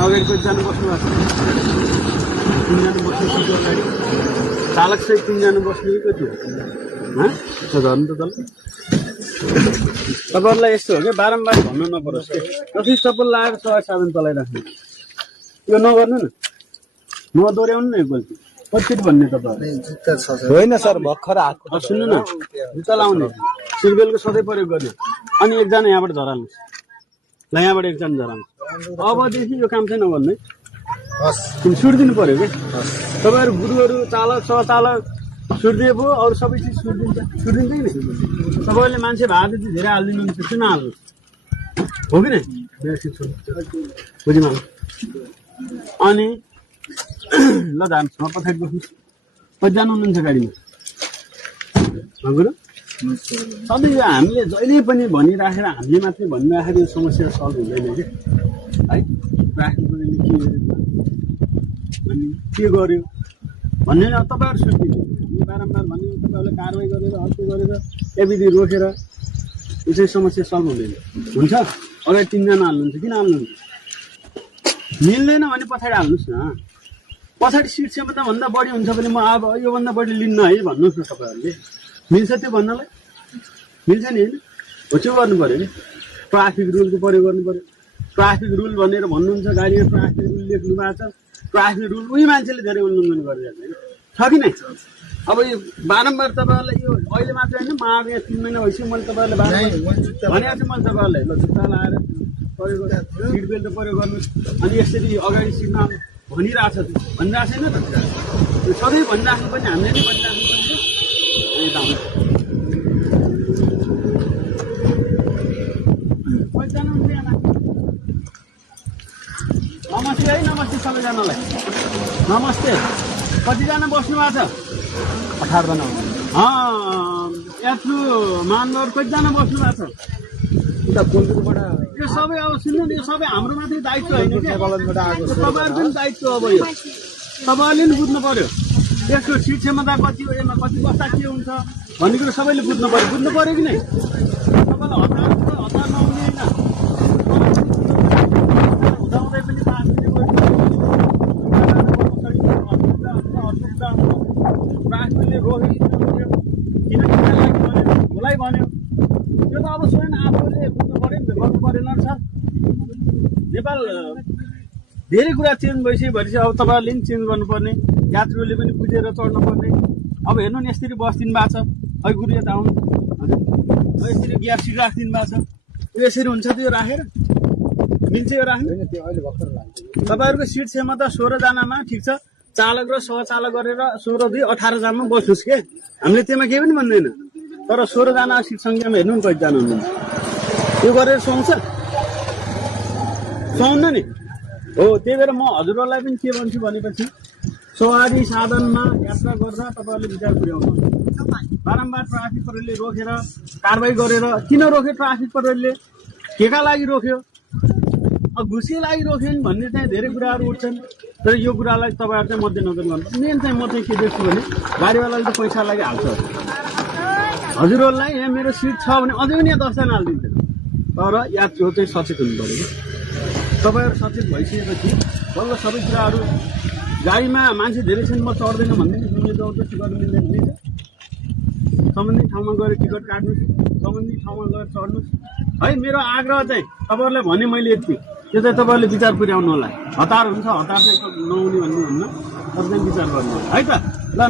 अगाडि कतिजना बस्नु भएको छ 3 जना बस्नु सिटको अगाडि चालक सहित 3 जना बस्नु कि कति हो यसो गर्नु त तल तपाईँहरूलाई यस्तो हो कि बारम्बार भन्नु नपरोस् कि जति सबै लाएर सवारी साधन चलाइराख्नु यो नगर्नु न नदोर्याउनु न यो गल्ती कति भन्ने तपाईँहरू होइन सर भर्खर आएको सुन्नु न जुत्ता लाउने सिटबेल्टको सधैँ प्रयोग गर्ने अनि एकजना यहाँबाट झराल्नु ल यहाँबाट एकजना झराल्नु अबदेखि यो काम चाहिँ नगर्नु है सुट दिनु पर्यो कि तपाईँहरू गुरुहरू चालक सहचालक सुट दिए भयो अरू सबै चिज सुट दिन्छ कि नि तपाईँहरूले मान्छे भाडा चाहिँ धेरै हालिदिनुहुन्छ किन हाल्नु हो कि नै बुझिमा अनि ल जानुहोस् म पछाडि बस्नुहोस् कतिजना हुनुहुन्छ गाडीमा गुरु सधैँ यो हामीले जहिले पनि भनिराखेर हामीले मात्रै भनिराखेर यो समस्या सल्भ हुँदैन कि है ट्राफिकले के अनि के गर्यो भन्ने तपाईँहरू सुन्दिनु बारम्बार भन्ने तपाईँहरूले कारवाही गरेर अर्को गरेर एबिडी रोकेर यो चाहिँ समस्या सल्भ हुँदैन हुन्छ अगाडि 3 जना हाल्नुहुन्छ किन हाल्नुहुन्छ मिल्दैन भने पछाडि हाल्नुहोस् न पछाडि सिट क्षमताभन्दा बढी हुन्छ भने म अब योभन्दा बढी लिन्न है भन्नुहोस् न तपाईँहरूले मिल्छ त्यो भन्नलाई मिल्छ नि होइन हो त्यो गर्नु पऱ्यो नि ट्राफिक रुलको प्रयोग गर्नु पऱ्यो ट्राफिक रुल भनेर भन्नुहुन्छ गाडीमा ट्राफिक रुल लेख्नु भएको छ ट्राफिक रुल उही मान्छेले धेरै उल्लङ्घन गरिरहेको छ कि नै अब यो बारम्बार तपाईँहरूलाई यो अहिले मात्र होइन म अब यहाँ 3 महिना भइसक्यो मैले तपाईँहरूलाई बारम्बार भनेको छु मैले तपाईँहरूलाई ल जुत्ता लाएर प्रयोग सिट बेल्ट प्रयोग गर्नुहोस् अनि यसरी अगाडि सिटमा भनिरहेछ छैन त त्यो सधैँ भनिराख्नु पनि हामीले नै भनिराख्नु पर्छ कतिजना हुन्छ यहाँ नमस्ते है नमस्ते सबैजनालाई नमस्ते कतिजना बस्नु भएको छ 18 जना यात्रु मानवर कतिजना बस्नु भएको छ उता कोलकाताबाट यो सबै अब सुन्नु नि यो सबै हाम्रो मात्रै दायित्व होइन कि तपाईँहरूको पनि दायित्व अब यो तपाईँहरूले पनि बुझ्नु पर्यो यसको सिट क्षमता कति हो यसमा कति बस्दा के हुन्छ भन्ने कुरो सबैले बुझ्नु पर्यो कि नै तपाईँलाई हतार नहुने होइन हुँदाहुँदै पनि 5 ट्राफिकले रोक्यो किन मलाई भन्यो त्यो त अब स्वयं आफूले बुझ्नु पऱ्यो नि त गर्नु परेन नि सर नेपाल धेरै कुरा चेन्ज भइसकेपछि अब तपाईँहरूले पनि चेन्ज गर्नुपर्ने यात्रुले पनि बुझेर चढ्नुपर्ने अब हेर्नु नि यसरी बसिदिनु भएको छ खै गुरु यता आउनु हजुर यसरी ग्याप सिट राखिदिनु भएको छ यसरी हुन्छ त्यो राखेर मिल्छ यो राख्नु तपाईँहरूको सिट क्षमता 16 जनामा ठिक छ चालक र सहचालक गरेर 16 2 18 जनामा बस्नुहोस् के हामीले त्यसमा केही पनि भन्दैन तर 16 जना सिट सङ्ख्यामा हेर्नु नि कतिजना हुनुहुन्छ यो गरेर सुहाउन्न नि हो त्यही भएर म हजुरहरूलाई पनि के भन्छु भनेपछि सवारी साधनमा यात्रा गर्दा तपाईँहरूले विचार पुर्याउनु बारम्बार ट्राफिक प्रहरीले रोकेर कारवाही गरेर किन रोक्यो ट्राफिक प्रहरीले केका लागि रोक्यो अब घुसकै लागि रोक्यो नि भन्ने चाहिँ धेरै कुराहरू उठ्छन् तर यो कुरालाई तपाईँहरू चाहिँ मध्यनजर गर्नु मेन चाहिँ म चाहिँ के देख्छु भने गाडीवालाले त पैसा लागि हाल्छ हजुरहरूलाई यहाँ मेरो सिट छ भने अझै पनि यहाँ 10 जना हालिदिन्छ तर यात्रुहरू चाहिँ सचेत हुनु पऱ्यो तपाईँहरू सचेत भइसकेपछि बल्ल सबै कुराहरू गाडीमा मान्छे धेरै छन् म चढ्दैन भन्दै सुन्ने त टिकट मिल्दैन नि सम्बन्धित ठाउँमा गएर टिकट काट्नुहोस् सम्बन्धित ठाउँमा गएर चढ्नुहोस् है मेरो आग्रह चाहिँ तपाईँहरूलाई भने मैले यति त्यो चाहिँ तपाईँहरूले विचार पुर्याउनु होला हतार हुन्छ हतार चाहिँ नहुने भन्ने भन्न तपाईँ विचार गर्नु होला है त ल